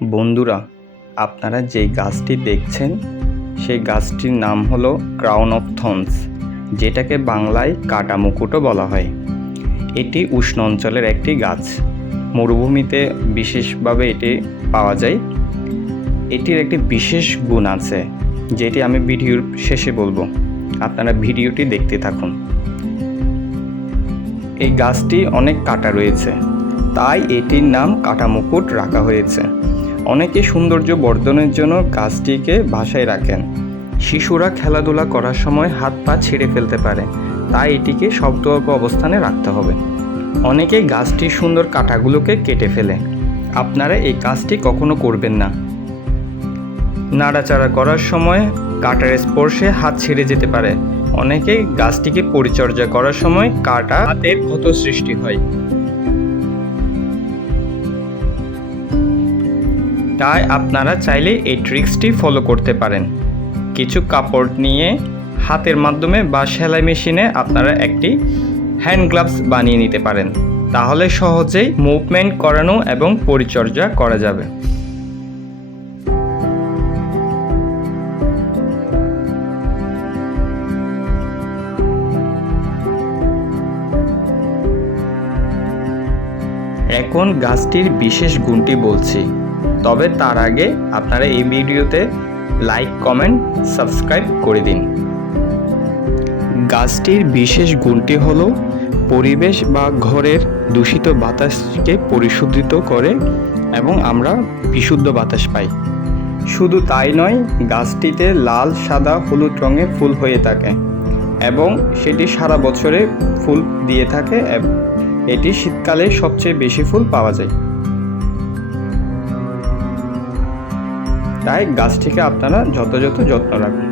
বন্ধুরা, আপনারা যেই গাছটি দেখছেন সেই গাছটির নাম হলো ক্রাউন অফ থর্নস, যেটাকে বাংলায় কাটা মুকুটও বলা হয়। এটি উষ্ণ অঞ্চলের একটি গাছ, মরুভূমিতে বিশেষভাবে এটি পাওয়া যায়। এটির একটি বিশেষ গুণ আছে যেটি আমি ভিডিওর শেষে বলবো, আপনারা ভিডিওটি দেখতে থাকুন। এই গাছটি অনেক কাটা রয়েছে, তাই এটির নাম কাটা মুকুট রাখা হয়েছে। অনেকে সৌন্দর্য বর্ধনের জন্য গাছটিকে বাসায় রাখেন। শিশুরা খেলাধুলা করার সময় হাত পা ছিঁড়ে ফেলতে পারে, তাই এটিকে শক্তপোক্ত অবস্থানে রাখতে হবে। অনেকে গাছটির সুন্দর কাঁটাগুলোকে কেটে ফেলে। আপনারা এই কাজটি কখনো করবেন না। নাড়াচাড়া করার সময় কাঁটার স্পর্শে হাত ছিঁড়ে যেতে পারে। অনেকে গাছটিকে পরিচর্যা করার সময় কাটা হাতের ক্ষত সৃষ্টি হয়। তাই আপনারা চাইলে এই ট্রিক্সটি ফলো করতে পারেন। কিছু কাপড় নিয়ে হাতের মাধ্যমে বা সেলাই মেশিনে আপনারা একটি হ্যান্ড গ্লাভস বানিয়ে নিতে পারেন, তাহলে সহজেই মুভমেন্ট করানো এবং পরিচর্যা করা যাবে। এখন গাছটির বিশেষ গুণটি বলছি, তবে তার আগে আপনারা এই ভিডিওতে লাইক, কমেন্ট, সাবস্ক্রাইব করে দিন। গাছটির বিশেষ গুণটি হলো পরিবেশ বা ঘরের দূষিত বাতাসকে পরিশুদ্ধিত করে এবং আমরা বিশুদ্ধ বাতাস পাই। শুধু তাই নয়, গাছটিতে লাল, সাদা, হলুদ রঙের ফুল হয়ে থাকে এবং সেটি সারা বছরে ফুল দিয়ে থাকে। এটি শীতকালে সবচেয়ে বেশি ফুল পাওয়া যায়। তাই গাছটিকে আপনারা যথাযথ যত্ন রাখুন।